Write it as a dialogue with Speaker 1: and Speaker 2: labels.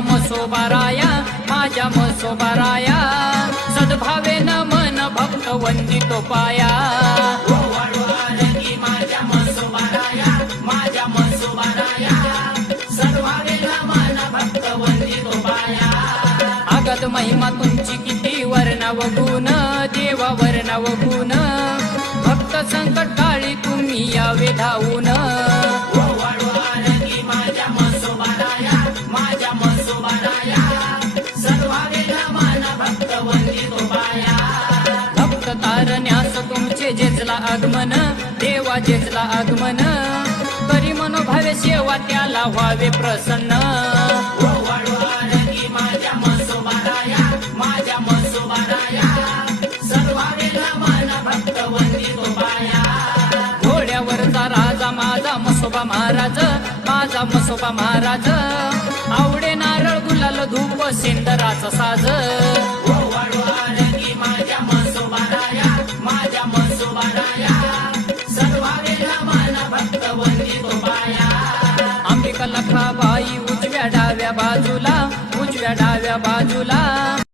Speaker 1: मसोबाराया माझ्या मसोबाराया. सद्भावे न मन भक्त वंदितो पाया. अगद महिमा तुमची किती वर्णव गुण देवा वर्णव गुण भक्त संकट जेजला आगमन. करी मनोभावे सेवा त्याला व्हावे प्रसन्न. घोड्यावरचा राजा माझा मसोबा महाराज माझा मसोबा महाराज. आवडे नारळ गुलाल धूप सेंदराचा साज. बाई उजव्या डाव्या बाजूला उजव्या डाव्या बाजूला.